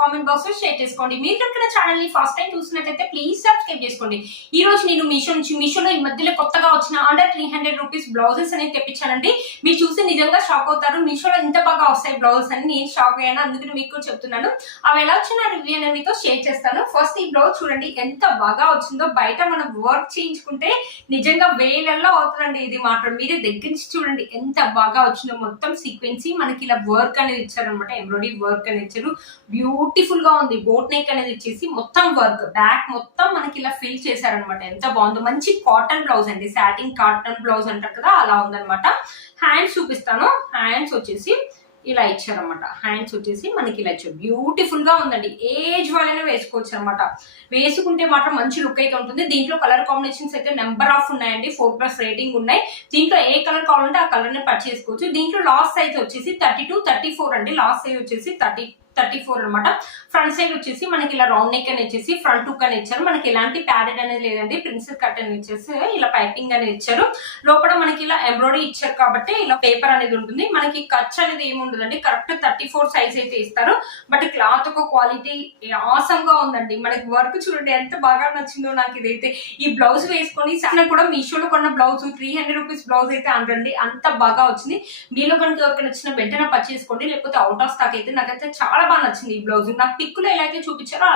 Comment box లో share చేసుకోండి. మీరు కనుక ఛానల్ ని ఫస్ట్ టైం చూసినట్లయితే ప్లీజ్ సబ్స్క్రైబ్ చేసుకోండి. ఈ రోజు నేను మీషోలో ఈ మధ్యలో కొత్తగా వచ్చిన అండర్ 300 రూపీస్ బ్లౌజెస్ అనేది తెప్పించానండి. మీరు చూసి నిజంగా షాక్ అవుతారు. మీషోలో ఇంత బాగా వస్తాయి బ్లౌజెస్ అని నేను షాక్ అయ్యాను. అందుకని మీకు చెప్తున్నాను. అవి ఎలా వచ్చిన రివ్యూ అనేది మీతో షేర్ చేస్తాను. ఫస్ట్ ఈ బ్లౌజ్ చూడండి ఎంత బాగా వచ్చిందో. బయట మనం వర్క్ చేయించుకుంటే నిజంగా వేలల్లో అవుతుందండి. ఇది మాత్రం మీరే దగ్గర నుంచి చూడండి ఎంత బాగా వచ్చిందో. మొత్తం సీక్వెన్సీ మనకి ఇలా వర్క్ అనేది ఇచ్చారనమాట. ఎంబ్రాయిడరీ వర్క్ అనేది ఇచ్చారు. బ్యూటిఫుల్ గా ఉంది. బోట్ నెక్ అనేది ఇచ్చేసి మొత్తం వర్క్ బ్యాక్ మొత్తం మనకి ఇలా ఫిల్ చేశారనమాట. ఎంత బాగుందో. మంచి కాటన్ బ్లౌజ్ అండి. సాటిన్ కాటన్ బ్లౌజ్ అంటారు కదా అలా ఉందనమాట. హ్యాండ్స్ చూపిస్తాను. హ్యాండ్స్ వచ్చేసి ఇలా ఇచ్చారనమాట. హ్యాండ్స్ వచ్చేసి మనకి ఇలా ఇచ్చారు. బ్యూటిఫుల్ గా ఉందండి. ఏజ్ వాళ్ళైనా వేసుకోవచ్చు అనమాట. వేసుకుంటే మాత్రం మంచి లుక్ అయితే ఉంటుంది. దీంట్లో కలర్ కాంబినేషన్స్ అయితే నెంబర్ ఆఫ్ ఉన్నాయండి. 4+ రేటింగ్ ఉన్నాయి. దీంట్లో ఏ కలర్ కావాలంటే ఆ కలర్ ని పర్చేస్ చేసుకోవచ్చు. దీంట్లో లాస్ట్ సైజ్ వచ్చేసి 32, 34 అండి. లాస్ట్ సైజ్ వచ్చేసి 34 అనమాట. ఫ్రంట్ సైడ్ వచ్చేసి మనకి ఇలా రౌండ్ నెక్ అని ఇచ్చేసి ఫ్రంట్ హుక్ అని ఇచ్చారు. మనకి ఎలాంటి ప్యాడెడ్ అనేది లేదండి. ప్రిన్సెస్ కట్ అని ఇచ్చేసి ఇలా పైపింగ్ అనేది ఇచ్చారు. లోపల మనకి ఇలా ఎంబ్రాయిడరీ ఇచ్చారు కాబట్టి ఇలా పేపర్ అనేది ఉంటుంది. మనకి ఖర్చు అనేది ఏమి ఉండదండి. కరెక్ట్ 34 సైజ్ అయితే ఇస్తారు. బట్ క్లాత్ ఒక క్వాలిటీ ఆసమ్ గా ఉందండి. మనకి వర్క్ చూడండి ఎంత బాగా నచ్చిందో నాకు ఇదైతే. ఈ బ్లౌజ్ వేసుకొని కూడా మీషోలో కొన్న బ్లౌజ్ 300 రూపీస్ బ్లౌజ్ అయితే అంటండి. అంత బాగా వచ్చింది. మీలో కనుక ఎవరికి నచ్చిన వెంటనే పర్చేస్ చేసుకోండి. లేకపోతే అవుట్ ఆఫ్ స్టాక్ అయితే నాకైతే చాలా బాగా నచ్చింది ఈ బ్లౌజ్. నాకు పిక్కులో ఎలా అయితే చూపించారో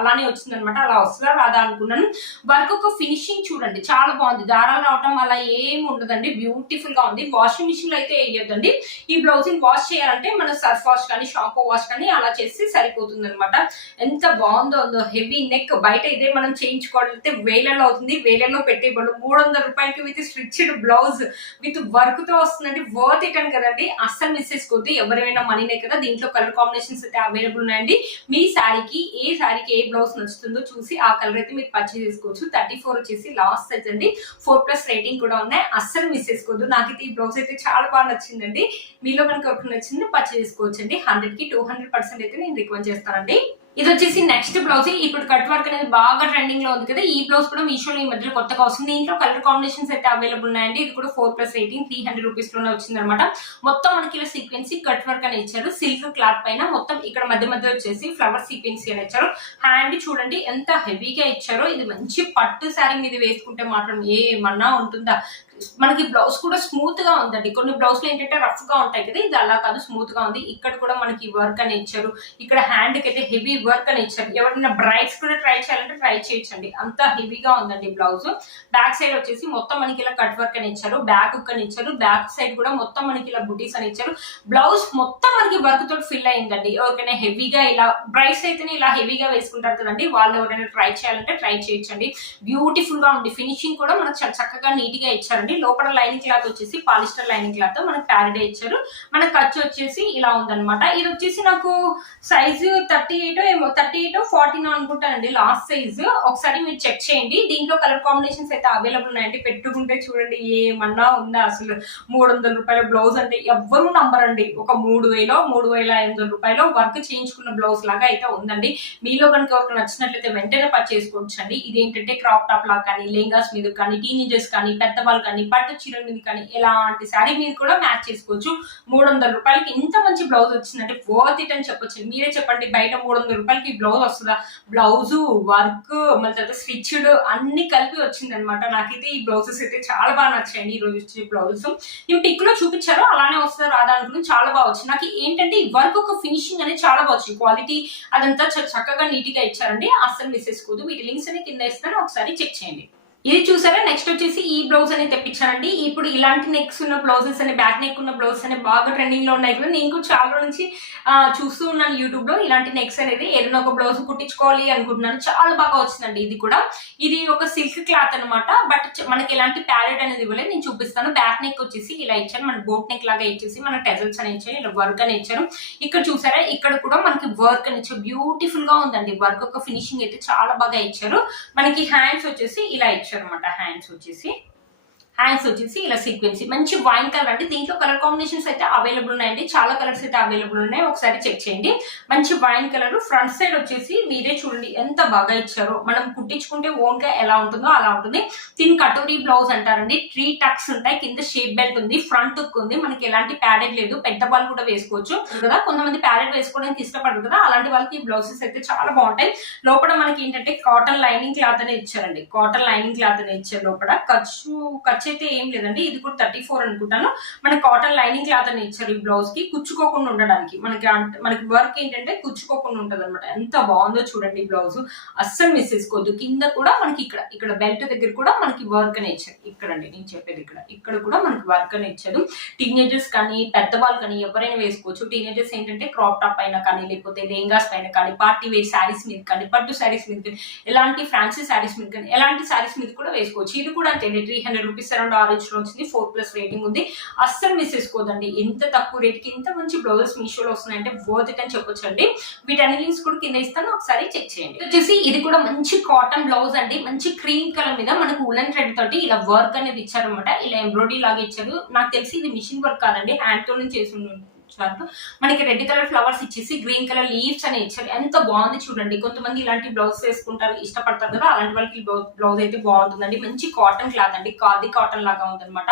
అలానే వచ్చింది అనమాట. అలా వస్తుందా రాదా అనుకున్నాను. వర్క్ ఒక ఫినిషింగ్ చూడండి చాలా బాగుంది. దారాలు రావటం అలా ఏమి ఉండదండి. బ్యూటిఫుల్ గా ఉంది. వాషింగ్ మిషన్ లో అయితే వేయొద్దండి. ఈ బ్లౌజ్ ని వాష్ చేయాలంటే మనం సర్ఫ్ వాష్ కానీ షాంపూ వాష్ కానీ అలా చేసి సరిపోతుంది అనమాట. ఎంత బాగుందో. Heavy neck. బయట ఇదే మనం చేయించుకోవాలంటే వేలలో అవుతుంది. వేలలో పెట్టే బదులు 300 రూపాయలకి with stitched blouse with work తో వస్తుందండి. వర్త్ ఇట్ అని కదండి. అస్సలు మిస్ చేసుకోవద్దు. ఎవరైనా మనీనే కదా. దీంట్లో కలర్ కాంబినేషన్స్ అయితే అవైలబుల్ ఉన్నాయండి. మీ శారీకి ఏ బ్లౌజ్ నచ్చుతుందో చూసి ఆ కలర్ అయితే మీరు పర్చేస్ చేసుకోవచ్చు. 34 వచ్చేసి లాస్ట్ సైజ్ అండి. 4+ రేటింగ్ కూడా ఉన్నాయి. అస్సలు మిస్ చేసుకోవద్దు. నాకైతే ఈ బ్లౌజ్ అయితే చాలా బాగా నచ్చిందండి. మీలో కనుక ఎవరికి నచ్చింది పర్చేస్ చేసుకోవచ్చు అండి. 100కి 200% అయితే నేను రికమెండ్ చేస్తానండి. ఇది వచ్చేసి నెక్స్ట్ బ్లౌజ్. ఇప్పుడు కట్ వర్క్ అనేది బాగా ట్రెండింగ్ లో ఉంది కదా. ఈ బ్లౌజ్ కూడా మీషోలో ఈ మధ్యలో కొత్తగా వస్తుంది. దీంట్లో కలర్ కాంబినేషన్స్ అయితే అవైలబుల్ ఉన్నాయండి. ఇది కూడా 4+ రేటింగ్ 300 రూపీస్ లోనే వచ్చింది అనమాట. మొత్తం మనకి ఇలా సీక్వెన్సీ కట్ వర్క్ అని ఇచ్చారు. సిల్క్ క్లాత్ పైన మొత్తం ఇక్కడ మధ్య వచ్చేసి ఫ్లవర్ సీక్వెన్సీ అని ఇచ్చారు. హ్యాండ్ చూడండి ఎంత హెవీగా ఇచ్చారో. ఇది మంచి పట్టు శారీ మీద వేసుకుంటే మాత్రం ఏమన్నా ఉంటుందా. మనకి బ్లౌజ్ కూడా స్మూత్ గా ఉందండి. కొన్ని బ్లౌజ్ లో ఏంటంటే రఫ్ గా ఉంటాయి కదా. ఇది అలా కాదు, స్మూత్ గా ఉంది. ఇక్కడ కూడా మనకి వర్క్ అని ఇచ్చారు. ఇక్కడ హ్యాండ్ కి అయితే హెవీ వర్క్ అని ఇచ్చారు. ఎవరైనా బ్రైడ్స్ కూడా ట్రై చేయాలంటే ట్రై చేయొచ్చండి. అంత హెవీగా ఉందండి బ్లౌజ్. బ్యాక్ సైడ్ వచ్చేసి మొత్తం మనకి ఇలా కట్ వర్క్ అని ఇచ్చారు. బ్యాక్ హుక్ అని ఇచ్చారు. బ్యాక్ సైడ్ కూడా మొత్తం మనకి ఇలా బుటీస్ అని ఇచ్చారు. బ్లౌజ్ మొత్తం మనకి వర్క్ తోటి ఫిల్ అయిందండి. ఎవరికైనా హెవీగా ఇలా బ్రైడ్స్ అయితేనే ఇలా హెవీగా వేసుకుంటారు కదండి. వాళ్ళు ఎవరైనా ట్రై చేయాలంటే ట్రై చేయొచ్చండి. బ్యూటిఫుల్ గా ఉంది. ఫినిషింగ్ కూడా మనకు చక్కగా నీట్ గా ఇచ్చారండి. లోపల లైనింగ్ క్లాత్ వచ్చేసి పాలిస్టర్ లైనింగ్ క్లాత్ మనకి ప్యారడే ఇచ్చారు. మన ఖర్చు వచ్చేసి ఇలా ఉందన్నమాట. ఇది వచ్చేసి నాకు సైజు 38 40 అనుకుంటానండి లాస్ట్ సైజ్. ఒకసారి మీరు చెక్ చేయండి. దీంట్లో కలర్ కాంబినేషన్స్ అయితే అవైలబుల్ ఉన్నాయండి. పెట్టుకుంటే చూడండి ఏమన్నా ఉందా అసలు. 300 రూపాయల బ్లౌజ్ అంటే ఎవ్వరూ నంబరండి. ఒక 3,500 రూపాయలు వర్క్ చేయించుకున్న బ్లౌజ్ లాగా అయితే ఉందండి. మీలో కనుక ఎవరికి నచ్చినట్లయితే వెంటనే పర్చేస్ చేసుకోవచ్చండి. ఇదేంటంటే క్రాప్ టాప్ లాగా కానీ, లెహంగాస్ మీద కానీ, టీనేజర్స్ కానీ, పెద్దవాళ్ళు కానీ, పట్టు చీరల మీద కానీ ఎలాంటి శారీ మీద కూడా మ్యాచ్ చేసుకోవచ్చు. 300 రూపాయలకి ఇంత మంచి బ్లౌజ్ వచ్చిందంటే వర్త్ ఇట్ అని చెప్పొచ్చు. మీరే చెప్పండి బయట 300 రూపాయలకి బ్లౌజ్ వస్తుందా. బ్లౌజు వర్క్ మళ్ళీ తర్వాత స్టిచ్డ్ అన్ని కలిపి వచ్చింది అనమాట. నాకైతే ఈ బ్లౌజెస్ అయితే చాలా బాగా నచ్చాయండి. ఈ రోజు వచ్చే బ్లౌజెస్ నేను పిక్ లో చూపించారో అలానే వస్తుందా రాదా అనుకుని చాలా బాగా వచ్చింది. నాకు ఏంటంటే ఈ వర్క్ ఒక ఫినిషింగ్ అనేది చాలా బాగా వచ్చింది. క్వాలిటీ అదంతా చక్కగా నీట్ గా ఇచ్చారండి. అస్సలు మిస్ చేసుకోవద్దు. వీటి లింక్స్ అని కింద ఇస్తాను, ఒకసారి చెక్ చేయండి. ఇది చూసారా. నెక్స్ట్ వచ్చేసి ఈ బ్లౌజ్ అనేది తెప్పించానండి. ఇప్పుడు ఇలాంటి నెక్స్ ఉన్న బ్లౌజెస్ అని, బ్యాక్ నెక్ ఉన్న బ్లౌజెస్ అని బాగా ట్రెండింగ్ లో ఉన్నాయి కదా. నేను కూడా చాలా నుంచి చూస్తూ ఉన్నాను యూట్యూబ్ లో. ఇలాంటి నెక్స్ అనేది ఏదైనా ఒక బ్లౌజ్ కుట్టించుకోవాలి అనుకుంటున్నాను. చాలా బాగా వచ్చిందండి. ఇది ఒక సిల్క్ క్లాత్ అనమాట. బట్ మనకి ఎలాంటి ప్యారెట్ అనేది ఇవ్వలేదు. నేను చూపిస్తాను. బ్యాక్ నెక్ వచ్చేసి ఇలా ఇచ్చారు. మన బోట్ నెక్ లాగా ఇచ్చేసి మన టెజల్స్ అని ఇచ్చారు. ఇలా వర్క్ అని ఇచ్చారు. ఇక్కడ చూసారా. ఇక్కడ కూడా మనకి వర్క్ అని ఇచ్చారు. బ్యూటిఫుల్ గా ఉందండి. వర్క్ ఒక ఫినిషింగ్ అయితే చాలా బాగా ఇచ్చారు. మనకి హ్యాండ్స్ వచ్చేసి ఇలా ఇచ్చారు అనమాట. హ్యాండ్స్ హ్యాండ్స్ వచ్చేసి ఇలా సీక్వెన్సీ మంచి వైన్ కలర్ అండి. దీంట్లో కలర్ కాంబినేషన్స్ అయితే అవైలబుల్ ఉన్నాయండి, చాలా కలర్స్ అయితే అవైలబుల్ ఉన్నాయి, ఒకసారి చెక్ చేయండి. మంచి వైన్ కలర్. ఫ్రంట్ సైడ్ వచ్చేసి మీరే చూడండి ఎంత బాగా ఇచ్చారో. మనం కుట్టించుకుంటే ఓన్ గా ఎలా ఉంటుందో అలా ఉంటుంది. దీని కటోరీ బ్లౌజ్ అంటారండి. 3 టక్స్ ఉంటాయి, కింద షేప్ బెల్ట్ ఉంది, ఫ్రంట్ హుక్ ఉంది, మనకి ఎలాంటి ప్యాడెడ్ లేదు, పెద్ద వాళ్ళు కూడా వేసుకోవచ్చు కదా. కొంతమంది ప్యాడెడ్ వేసుకోవడానికి ఇష్టపడరు కదా, అలాంటి వాళ్ళకి ఈ బ్లౌజెస్ అయితే చాలా బాగుంటాయి. లోపల మనకి ఏంటంటే కాటన్ లైనింగ్ క్లాత్ అనే ఇచ్చారండి, కాటన్ లైనింగ్ క్లాత్ అనే ఇచ్చారు. లోపల ఖర్చు అయితే ఏం లేదండి, ఇది కూడా 34 అనుకుంటాను. మనకి కాటన్ లైనింగ్ క్లాత్ అని ఇచ్చారు ఈ బ్లౌజ్ కి, కుచ్చుకోకుండా ఉండడానికి. మనకి వర్క్ ఏంటంటే కుచ్చుకోకుండా ఉంటది అనమాట. ఎంత బాగుందో చూడండి బ్లౌజ్, అస్సలు మిస్ చేసుకోవద్దు. కింద కూడా మనకి ఇక్కడ బెల్ట్ దగ్గర కూడా మనకి వర్క్ అనే ఇచ్చారు. ఇక్కడండి నేను చెప్పేది, ఇక్కడ కూడా మనకి వర్క్ అనే ఇచ్చారు. టీనేజర్స్ కానీ పెద్దవాళ్ళు కానీ ఎవరైనా వేసుకోవచ్చు. టీనేజర్స్ ఏంటంటే క్రాప్ టాప్ పైన కానీ, లేకపోతే లెహంగాస్ పైన కానీ, పార్టీ వేర్ శారీస్ మీద కానీ, పట్టు శారీస్ మీద కానీ, ఎలాంటి ఫ్యాన్సీ శారీస్ మీద కానీ, ఎలాంటి శారీస్ మీద కూడా వేసుకోవచ్చు. ఇది కూడా అంతే 300 రూపీస్ అరౌండ్ ఆరెంజ్ లో వచ్చింది, 4+ రేటింగ్ ఉంది. అస్సలు మిస్ చేసుకోదండి. ఎంత తక్కువ రేట్ కి ఇంత మంచి బ్లౌజెస్ మీషోలో వస్తున్నాయంటే వర్త్ ఇట్ అని చెప్పొచ్చు అండి. వీటన్ని లింక్స్ కూడా కింద ఇస్తాను, ఒకసారి చెక్ చేయండి. వచ్చేసి ఇది కూడా మంచి కాటన్ బ్లౌజ్ అండి. మంచి క్రీమ్ కలర్ మీద మనకు ఉలెన్ థ్రెడ్ తోటి ఇలా వర్క్ అనేది ఇచ్చారనమాట. ఇలా ఎంబ్రాయిడరీ లాగా ఇచ్చారు. నాకు తెలిసి ఇది మిషన్ వర్క్ కాదండి, హ్యాండ్ తో చేసి మనకి రెడ్ కలర్ ఫ్లవర్స్ ఇచ్చేసి గ్రీన్ కలర్ లీవ్స్ అని ఇచ్చారు. ఎంత బాగుంది చూడండి. కొంతమంది ఇలాంటి బ్లౌజ్ వేసుకుంటారు, ఇష్టపడతారు కదా, అలాంటి వాళ్ళకి బ్లౌజ్ అయితే బాగుంటుందండి. మంచి కాటన్ క్లాత్ అండి, ఖాదీ కాటన్ లాగా ఉందన్నమాట.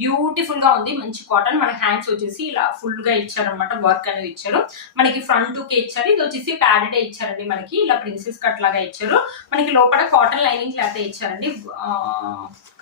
బ్యూటిఫుల్ గా ఉంది, మంచి కాటన్. మన హ్యాండ్స్ వచ్చేసి ఇలా ఫుల్ గా ఇచ్చారనమాట, వర్క్ అనేది ఇచ్చారు. మనకి ఫ్రంట్ కే ఇచ్చారు. ఇది వచ్చేసి ప్యాడెడ్ ఇచ్చారండి, మనకి ఇలా ప్రిన్సెస్ కట్ లాగా ఇచ్చారు. మనకి లోపల కాటన్ లైనింగ్ క్లాత్ ఇచ్చారండి.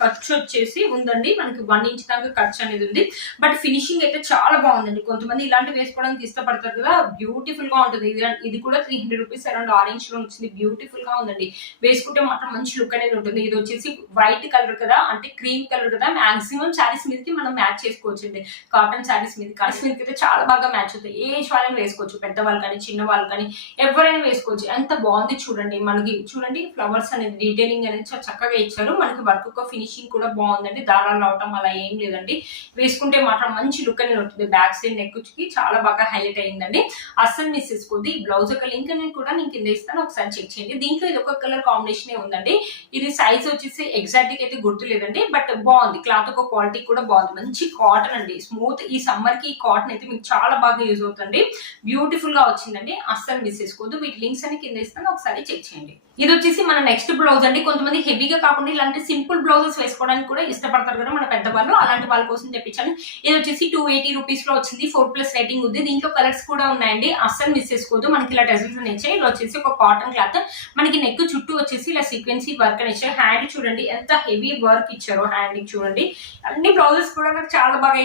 ఖర్చు వచ్చేసి ఉందండి, మనకి 1 ఇంచ్ దాకా ఖర్చు అనేది ఉంది. బట్ ఫినిషింగ్ అయితే చాలా బాగుందండి. కొంతమంది ఇలాంటివి వేసుకోవడానికి ఇష్టపడతారు కదా, బ్యూటిఫుల్ గా ఉంటుంది. ఇది కూడా 300 రూపీస్ అరౌండ్ ఆరెంజ్ లో వచ్చింది. బ్యూటిఫుల్ గా ఉందండి, వేసుకుంటే మాత్రం మంచి లుక్ అనేది ఉంటుంది. ఇది వచ్చేసి వైట్ కలర్ కదా, అంటే క్రీమ్ కలర్ కదా, మాక్సిమం శారీస్ మీదకి మనం మ్యాచ్ చేసుకోవచ్చు అండి. కాటన్ శారీస్ మీదకి అయితే చాలా బాగా మ్యాచ్ అవుతాయి. ఏ వాళ్ళని వేసుకోవచ్చు, పెద్దవాళ్ళు కానీ చిన్న వాళ్ళు కానీ ఎవరైనా వేసుకోవచ్చు. ఎంత బాగుంది చూడండి. మనకి చూడండి ఫ్లవర్స్ అనేది డీటెయిలింగ్ అనేది చాలా చక్కగా ఇచ్చారు. మనకి వర్క్ ఒక ఫినిషింగ్ కూడా బాగుందండి, దారాలు రావటం అలా ఏం లేదండి. వేసుకుంటే మాత్రం మంచి లుక్ అనేది ఉంటుంది. బ్యాక్ సైడ్ నెక్ కి చాలా బాగా హైలైట్ అయిందండి, అస్సలు మిస్ చేసుకోవద్దు. ఈ బ్లౌజ్ యొక్క లింక్ అనేది కూడా నేను కింద ఇస్తాను, ఒకసారి చెక్ చేయండి. దీంట్లో ఇది ఒక కలర్ కాంబినేషన్ ఉందండి. ఇది సైజ్ వచ్చేసి ఎగ్జాక్ట్ గా అయితే గుర్తు లేదండి, బట్ బాగుంది. క్లాత్ ఒక క్వాలిటీ కూడా బాగుంది. మంచి కాటన్ అండి, స్మూత్. ఈ సమ్మర్ కి ఈ కాటన్ అయితే మీకు చాలా బాగా యూజ్ అవుతుంది. బ్యూటిఫుల్ గా వచ్చిందండి, అస్సలు మిస్ చేసుకోవద్దు. వీటి లింక్స్ అని కింద ఇస్తాను, ఒకసారి చెక్ చేయండి. ఇది వచ్చేసి మన నెక్స్ట్ బ్లౌజ్ అండి. కొంతమంది హెవీగా కాకుండా ఇలాంటి సింపుల్ బ్లౌజెస్ వేసుకోవడానికి కూడా ఇష్టపడతారు కదా మన పెద్దవాళ్ళు, అలాంటి వాళ్ళ కోసం తెప్పించాను. ఇది వచ్చేసి 280 రూపీస్ లో వచ్చింది, 4+ రేటింగ్ ఉంది. దీంట్లో కలర్స్ కూడా ఉన్నాయండి, అస్సలు మిస్ చేసుకోవద్దు. మనకి ఇలా టెజల్స్ వచ్చాయి. ఇలా వచ్చేసి ఒక కాటన్ క్లాత్, మనకి నెక్ చుట్టూ వచ్చేసి ఇలా సీక్వెన్సీ వర్క్ అని ఇచ్చారు. హ్యాండ్ చూడండి ఎంత హెవీ వర్క్ ఇచ్చారో, హ్యాండ్ చూడండి. అన్ని బ్లౌజెస్ కూడా నాకు చాలా బాగా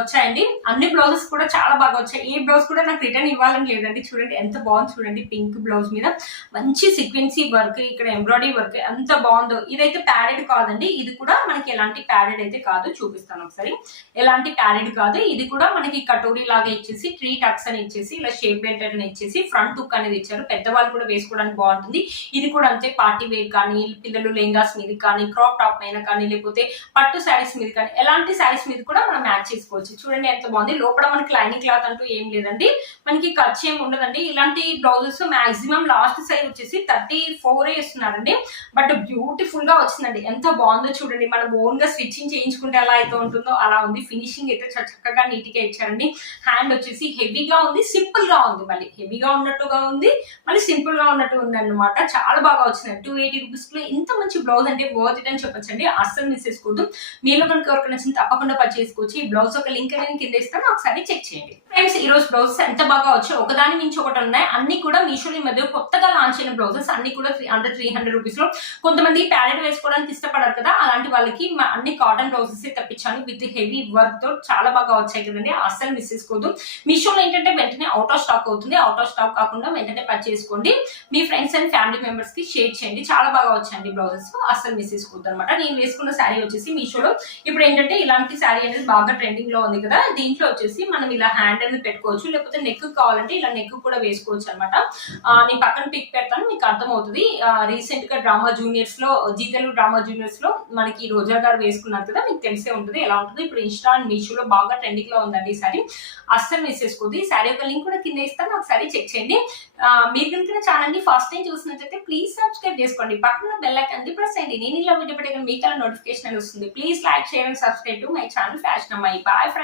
వచ్చాయండి. అన్ని బ్లౌజెస్ కూడా చాలా బాగా వచ్చాయి. ఏ బ్లౌజ్ కూడా నాకు రిటర్న్ ఇవ్వాలని లేదండి. చూడండి ఎంత బాగుంది చూడండి. పింక్ బ్లౌజ్ మీద మంచి సీక్వెన్సీ వర్క్, ఇక్కడ ఎంబ్రాయిడరీ వర్క్ ఎంత బాగుందో. ఇదైతే ప్యాడెడ్ కాదండి, ఇది కూడా మనకి ఎలాంటి ప్యాడెడ్ అయితే కాదు. చూపిస్తాను ఒకసారి. ఎలాంటి ప్యాడెడ్ కాదు. ఇది కూడా మనకి కటోరీ లాగా ఇచ్చేసి 3 టక్స్ అని ఇచ్చేసి ఇలా షేప్ బెల్ట్ అని ఇచ్చేసి ఫ్రంట్ హుక్ అనేది ఇచ్చారు. పెద్దవాళ్ళు కూడా వేసుకోవడానికి బాగుంటుంది. ఇది కూడా అంతే, పార్టీ వేర్ కానీ, పిల్లలు లెహంగాస్ మీద కానీ, క్రాప్ టాప్ పైన కానీ, లేకపోతే పట్టు శారీస్ మీద కానీ, ఎలాంటి శారీస్ మీద కూడా మనం మ్యాచ్ చేసుకోవచ్చు. చూడండి ఎంత బాగుంది. లోపల మనకి లైనింగ్ క్లాత్ అంటూ ఏం లేదండి, మనకి ఖర్చు ఏమి ఉండదండి. ఇలాంటి బ్లౌజెస్ మాక్సిమం లాస్ట్ సైజ్ వచ్చేసి 34 ఇస్తున్నారండి. బట్ బ్యూటిఫుల్ గా వచ్చిందండి. ఎంత బాగుందో చూడండి. మనం ఓన్ గా స్టిచ్చింగ్ చేయించుకుంటే ఎలా అయితే ఉంటుందో అలా ఉంది. ఫినిషింగ్ అయితే చక్కగా నీట్ గా ఇచ్చారండి. హ్యాండ్ వచ్చేసి హెవీగా ఉంది, సింపుల్ గా ఉంది. మళ్ళీ హెవీగా ఉన్నట్టుగా ఉంది, మళ్ళీ సింపుల్ గా ఉన్నట్టు ఉంది అనమాట. చాలా బాగా వచ్చింది. 280 రూపీస్ లో ఇంత మంచి బ్లౌజ్ అంటే వర్త్ ఇట్ అని చెప్పొచ్చండి, అస్సలు మిస్ చేసుకోవద్దు. మీలో కనుక ఎవరికి నచ్చింది తప్పకుండా పర్చేస్ చేసుకోవచ్చు. ఈ బ్లౌజ్ ఒక లింక్ అనేది కింద ఇస్తాను, ఒకసారి చెక్ చేయండి. ఫ్రెండ్స్, ఈ రోజు బ్లౌజెస్ ఎంత బాగా వచ్చాయి, ఒకదాని మించి ఒకటి ఉన్నాయి. అన్ని కూడా మీషోలో ఈ మధ్య కొత్తగా లాంచ్ అయిన బ్లౌజెస్, అన్ని కూడా అండర్ 300 రూపీస్ లో. కొంతమంది ప్యాడెడ్ వేసుకోవడానికి ఇష్టపడారు కదా, అలాంటి వాళ్ళకి అన్ని కాటన్ బ్లౌజెస్ తెప్పించాను విత్ హెవీ వర్క్ తో. చాలా బాగా వచ్చాయి కదండి, అస్సలు మిస్ చేసుకోవద్దు. మీషోలో ఏంటంటే వెంటనే అవుట్ ఆఫ్ స్టాక్ అవుతుంది. అవుట్ ఆఫ్ స్టాక్ కాకుండా వెంటనే పర్చేస్ చేసుకోండి. మీ ఫ్రెండ్స్ అండ్ ఫ్యామిలీ మెంబర్స్ కి షేర్ చేయండి. చాలా బాగా వచ్చాయండి బ్లౌజెస్, అస్సలు మిస్ చేసుకోవద్దు అనమాట. నేను వేసుకున్న శారీ వచ్చేసి మీషోలో ఇప్పుడు ఏంటంటే ఇలాంటి శారీ అనేది బాగా ట్రెండింగ్ లో ఉంది కదా, దీంట్లో వచ్చేసి మనం ఇలా హ్యాండ్ అనేది పెట్టుకోవచ్చు, లేకపోతే నెక్ కావాలంటే ఇలా నెక్ కూడా వేసుకోవచ్చు అనమాట. నేను పక్కన పిక్ పెడతాను, మీకు అర్థమవుతుంది. రీసెంట్ గా డ్రామా జూనియర్స్ లో, జీ తెలుగు డ్రామా జూనియర్స్ లో మనకి రోజా గారు వేసుకున్నారు కదా, మీకు తెలిసే ఉంటుంది ఎలా ఉంటుంది. ఇప్పుడు ఇన్స్టా అండ్ మీషోలో బాగా ట్రెండింగ్ లో ఉందండి ఈ సారీ. అస్సలు మిస్ చేసుకోవద్దు. ఈ శారీ యొక్క లింక్ కూడా కింద ఇస్తాను, ఒకసారి చెక్ చేయండి. మీరు కనుక ఛానల్ ని ఫస్ట్ టైం చూసినట్లయితే ప్లీజ్ సబ్స్క్రైబ్ చేసుకోండి, పక్కన బెల్ ఐకాన్ ప్రెస్ చేయండి. నేను ఇలా వీడియో పెట్టే మీకు నోటిఫికేషన్ వస్తుంది. Please like, share and subscribe to my channel fashion అమ్మాయి. Boy friends.